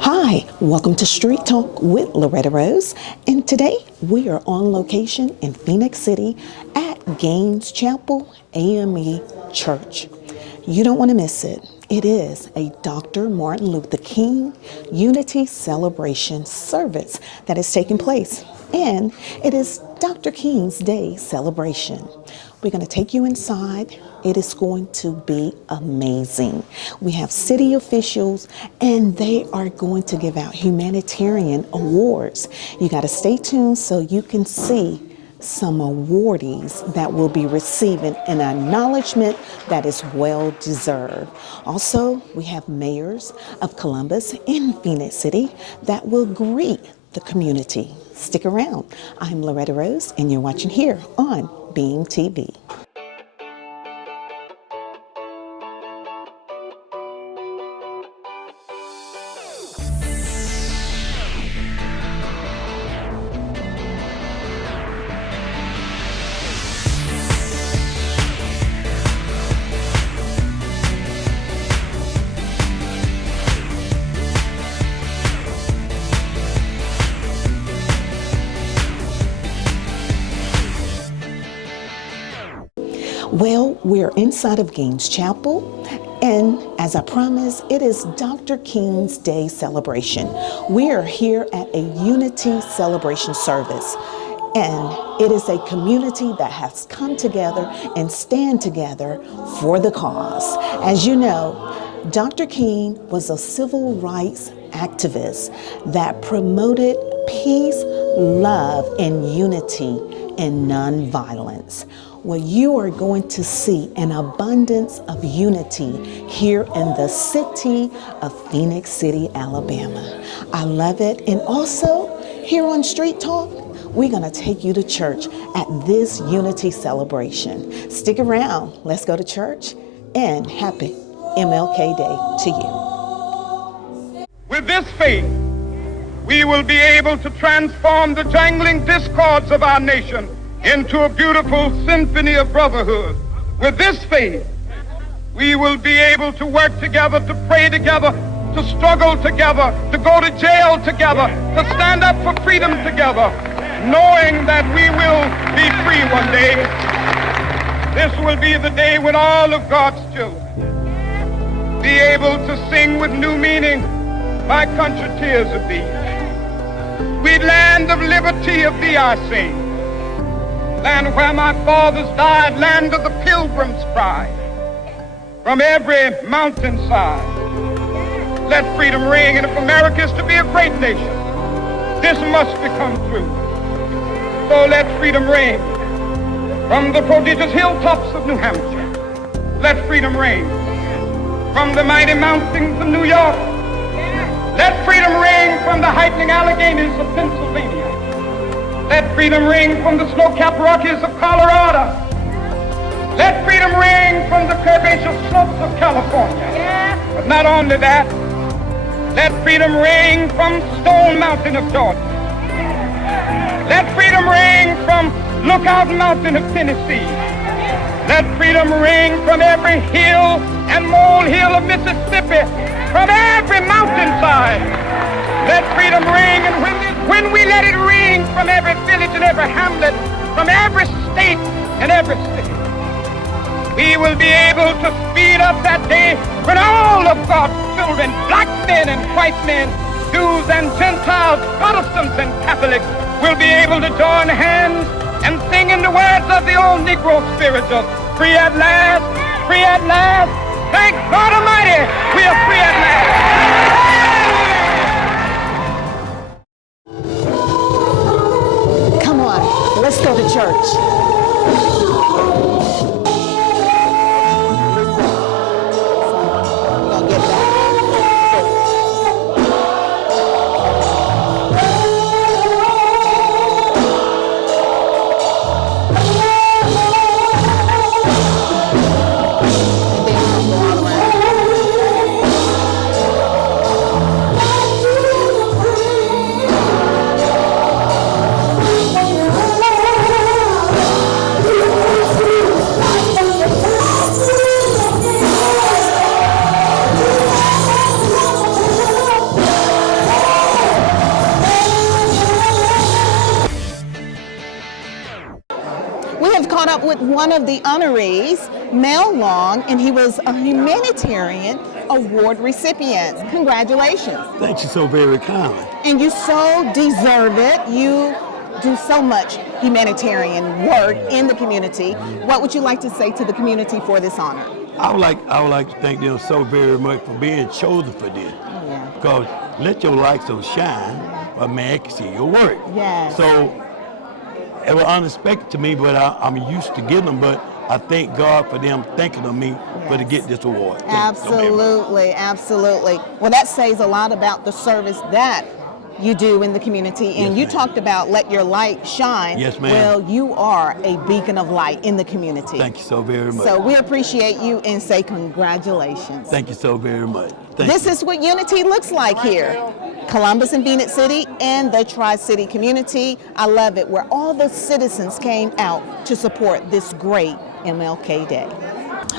Hi, welcome to Street Talk with Loretta Rose, and today we are on location in Phoenix City at Gaines Chapel AME Church. You don't want to miss it. It is a Dr. Martin Luther King Unity Celebration Service that is taking place, and it is Dr. King's Day celebration. We're going to take you inside. It is going to be amazing. We have city officials and they are going to give out humanitarian awards. You got to stay tuned so you can see some awardees that will be receiving an acknowledgement that is well deserved. Also, we have mayors of Columbus and Phoenix City that will greet the community. Stick around. I'm Loretta Rose and you're watching here on Beam TV. Well, we're inside of Gaines Chapel, and as I promised, it is Dr. King's Day celebration. We are here at a Unity Celebration Service, and it is a community that has come together and stand together for the cause. As you know, Dr. King was a civil rights activist that promoted peace, love, and unity and nonviolence. Well, you are going to see an abundance of unity here in the city of Phoenix City, Alabama. I love it. And also, here on Street Talk, we're going to take you to church at this unity celebration. Stick around. Let's go to church, and happy MLK Day to you. With this faith, we will be able to transform the jangling discords of our nation into a beautiful symphony of brotherhood. With this faith, we will be able to work together, to pray together, to struggle together, to go to jail together, to stand up for freedom together, knowing that we will be free one day. This will be the day when all of God's children be able to sing with new meaning, "My country, tears of thee." We land of liberty of thee I sing. Land where my fathers died, land of the pilgrim's pride. From every mountainside, let freedom ring. And if America is to be a great nation, this must become true. So let freedom ring. From the prodigious hilltops of New Hampshire, let freedom ring. From the mighty mountains of New York, let freedom ring. From the heightening Alleghanies of Pennsylvania, let freedom ring. From the snow-capped Rockies of Colorado, let freedom ring. From the curvaceous slopes of California. But not only that, let freedom ring from Stone Mountain of Georgia. Let freedom ring from Lookout Mountain of Tennessee. Let freedom ring from every hill and molehill of Mississippi, from every mountainside. Let freedom ring, and when we let it ring from every village and every hamlet, from every state and every city, we will be able to speed up that day when all of God's children, black men and white men, Jews and Gentiles, Protestants and Catholics, will be able to join hands and sing in the words of the old Negro spiritual, "Free at last, free at last. Thank God Almighty, we are free at last." Come on, let's go to church. with one of the honorees, Mel Long, and he was a humanitarian award recipient. Congratulations. Thank you so very kindly. And you so deserve it. You do so much humanitarian work in the community. What would you like to say to the community for this honor? I would like to thank them so very much for being chosen for this. Yeah. Because let your light so shine, a man can see your work. Yes. So it was unexpected to me, but I'm used to getting them. But I thank God for them thinking of me for to get this award. Absolutely, absolutely. Well, that says a lot about the service that you do in the community. And Yes, you ma'am. talked about let your light shine. Yes, ma'am. Well, you are a beacon of light in the community. Thank you so very much. So we appreciate you and say congratulations. Thank you so very much. Thank This you. is what unity looks like here. Columbus and Phoenix City and the Tri-City community. I love it, where all the citizens came out to support this great MLK Day.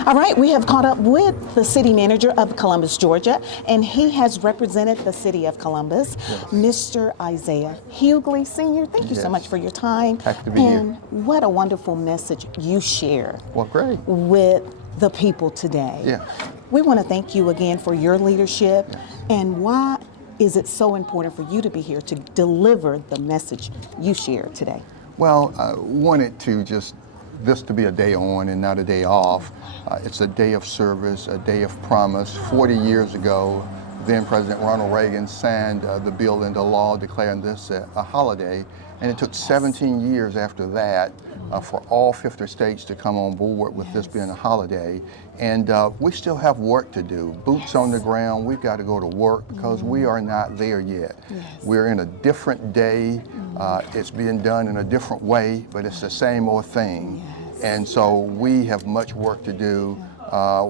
All right, we have caught up with the city manager of Columbus, Georgia, and he has represented the city of Columbus, Mr. Isaiah Hughley Sr. Thank you so Yes. much for your time. Happy to be and here. what a wonderful message you share Well, great. with the people today. Yes. We want to thank you again for your leadership. And why is it so important for you to be here to deliver the message you share today? Well, I wanted to just this to be a day on and not a day off. It's a day of service, a day of promise. 40 years ago, then President Ronald Reagan signed the bill into law declaring this a holiday. And it took 17 years after that for all 50 states to come on board with this being a holiday. And we still have work to do. Boots on the ground, we've got to go to work because we are not there yet. We're in a different day. It's being done in a different way, but it's the same old thing. And so we have much work to do.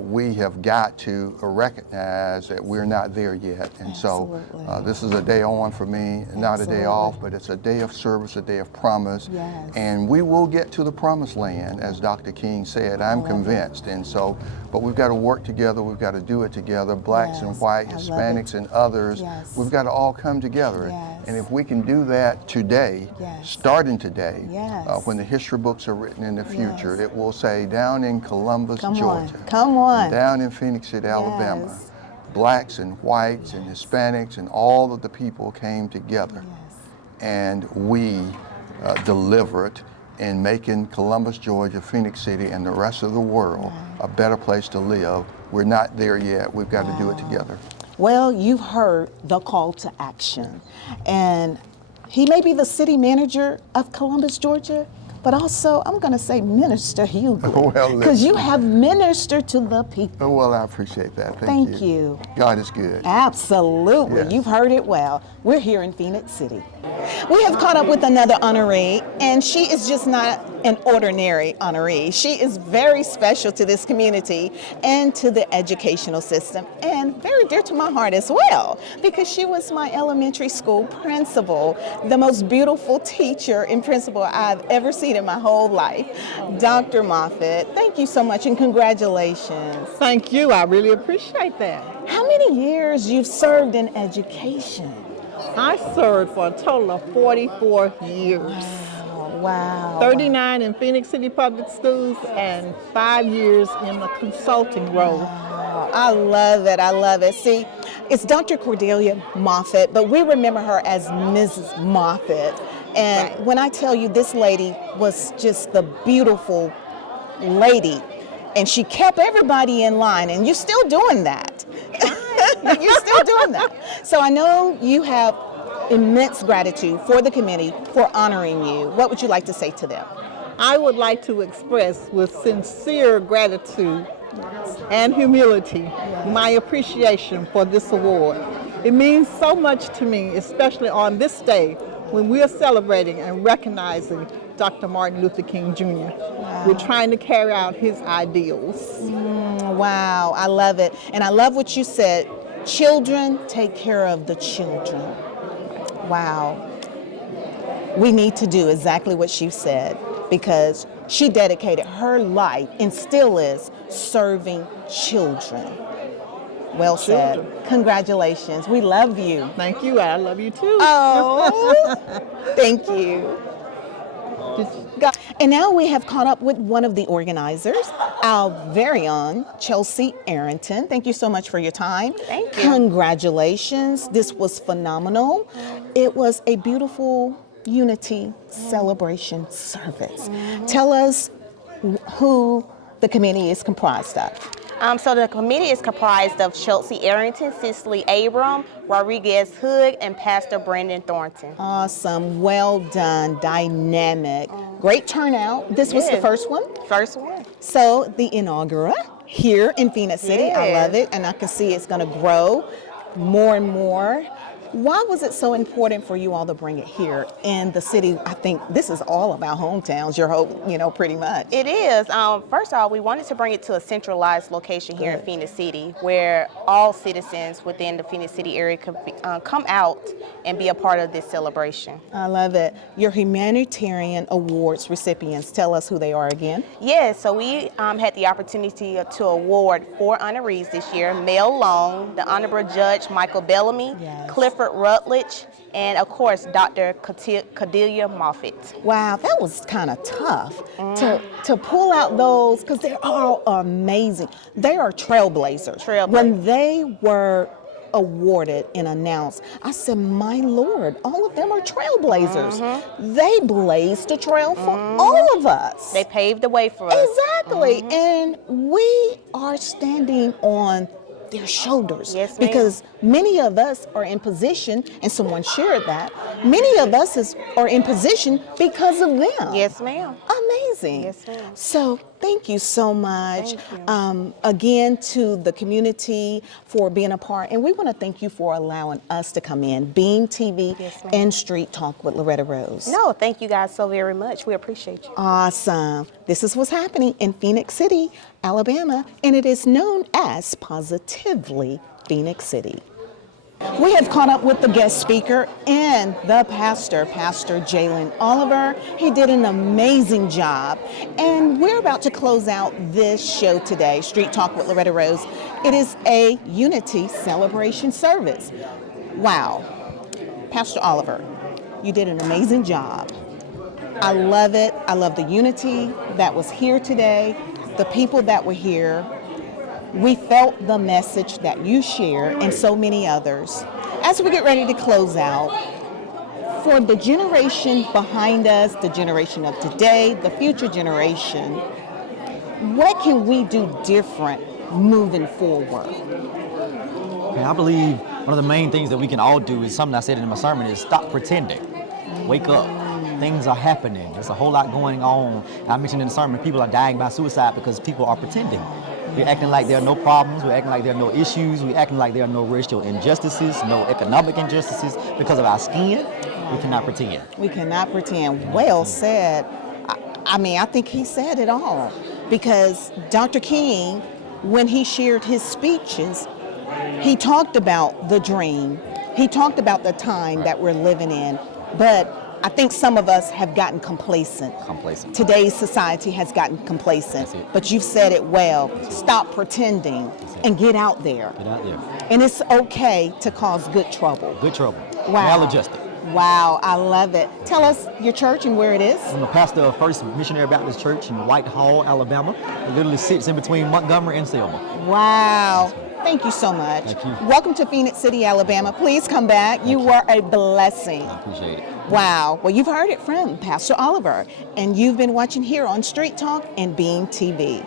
We have got to recognize that we're not there yet. And so this is a day on for me, not a day off, but it's a day of service, a day of promise. And we will get to the promised land, as Dr. King said, I'm convinced. And so, but we've got to work together, we've got to do it together, blacks and white, Hispanics and others. We've got to all come together. And if we can do that today, starting today, when the history books are written in the future, it will say down in Columbus, Georgia. Come on. Down in Phoenix City, Alabama, blacks and whites and Hispanics and all of the people came together. And we delivered in making Columbus, Georgia, Phoenix City, and the rest of the world a better place to live. We're not there yet. We've got to do it together. Well, you've heard the call to action. And he may be the city manager of Columbus, Georgia, but also, I'm going to say Minister Hughley, Well, because you have ministered to the people. Well, I appreciate that. Thank you. God is good. Absolutely. Yes. You've heard it well. We're here in Phoenix City. We have caught up with another honoree, and she is just not an ordinary honoree. She is very special to this community and to the educational system, and very dear to my heart as well, because she was my elementary school principal, the most beautiful teacher and principal I've ever seen in my whole life. Dr. Moffitt, thank you so much and congratulations. Thank you. I really appreciate that. How many years you've served in education? I served for a total of 44 years. Wow. 39 in Phoenix City Public Schools and 5 years in the consulting role. I love it. I love it. See, it's Dr. Cordelia Moffitt, but we remember her as Mrs. Moffitt. And when I tell you this lady was just the beautiful lady, and she kept everybody in line, and you're still doing that. You're still doing that. So I know you have immense gratitude for the committee for honoring you. What would you like to say to them? I would like to express with sincere gratitude and humility my appreciation for this award. It means so much to me, especially on this day when we are celebrating and recognizing Dr. Martin Luther King Jr. Wow. We're trying to carry out his ideals. Wow, I love it. And I love what you said. Children take care of the children. Wow. We need to do exactly what she said, because she dedicated her life and still is serving children. Well said. Congratulations. We love you. Thank you. I love you too. Oh, thank you. And now we have caught up with one of the organizers, our very own Chelsea Arrington. Thank you so much for your time. Thank you. Congratulations. This was phenomenal. It was a beautiful Unity Celebration Service. Tell us who the committee is comprised of. So the committee is comprised of Chelsea Arrington, Cicely Abram, Rodriguez Hood, and Pastor Brandon Thornton. Awesome. Well done. Dynamic. Great turnout. This was the Yes. first one? First one. So the inaugural here in Phoenix City. I love Yes. it. And I can see it's going to grow more and more. Why was it so important for you all to bring it here in the city? I think this is all about hometowns, your whole, pretty much. It is. First of all, we wanted to bring it to a centralized location here in Phoenix City where all citizens within the Phoenix City area could come out and be a part of this celebration. I love it. Your humanitarian awards recipients, tell us who they are again. Yes, so we had the opportunity to award 4 honorees this year. Mel Long, the Honorable Judge Michael Bellamy, Yes. Clifford Rutledge, and of course, Dr. Cordelia Moffitt. Wow, that was kind of tough to pull out those, because they're all amazing. They are trailblazers. When they were awarded and announced, I said, my Lord, all of them are trailblazers. They blazed the trail for all of us. They paved the way for us. Exactly. And we are standing on their shoulders. Yes, ma'am. Because many of us are in position, and someone shared that, many of us are in position because of them. Yes, ma'am. Amazing. Yes, ma'am. So thank you so much. Thank Again, to the community for being a part. And we want to thank you for allowing us to come in, Beam TV Yes, ma'am. and Street Talk with Loretta Rose. No, thank you guys so very much. We appreciate you. Awesome. This is what's happening in Phoenix City, Alabama, and it is known as Positively Phoenix City. We have caught up with the guest speaker and the pastor, Pastor Jalen Oliver. He did an amazing job. And we're about to close out this show today, Street Talk with Loretta Rose. It is a Unity Celebration Service. Wow. Pastor Oliver, you did an amazing job. I love it. I love the unity that was here today, the people that were here. We felt the message that you share and so many others. As we get ready to close out, for the generation behind us, the generation of today, the future generation, what can we do different moving forward? Okay, I believe one of the main things that we can all do is something I said in my sermon is stop pretending. Wake up. Things are happening. There's a whole lot going on. I mentioned in the sermon, people are dying by suicide because people are pretending. We're acting like there are no problems. We're acting like there are no issues. We're acting like there are no racial injustices, no economic injustices because of our skin. We cannot pretend. We cannot pretend. Well said. I think he said it all. Because Dr. King, when he shared his speeches, he talked about the dream. He talked about the time that we're living in. But I think some of us have gotten complacent. Today's society has gotten complacent. But you've said it well. Stop pretending and get out there. Get out there. And it's okay to cause good trouble. Good trouble. Wow. Maladjusted. Wow, I love it. Tell us your church and where it is. I'm a pastor of First Missionary Baptist Church in Whitehall, Alabama. It literally sits in between Montgomery and Selma. Wow. Thank you so much. Thank you. Welcome to Phoenix City, Alabama. Please come back. You were a blessing. I appreciate it. Wow. Well, you've heard it from Pastor Oliver, and you've been watching here on Street Talk and Beam TV.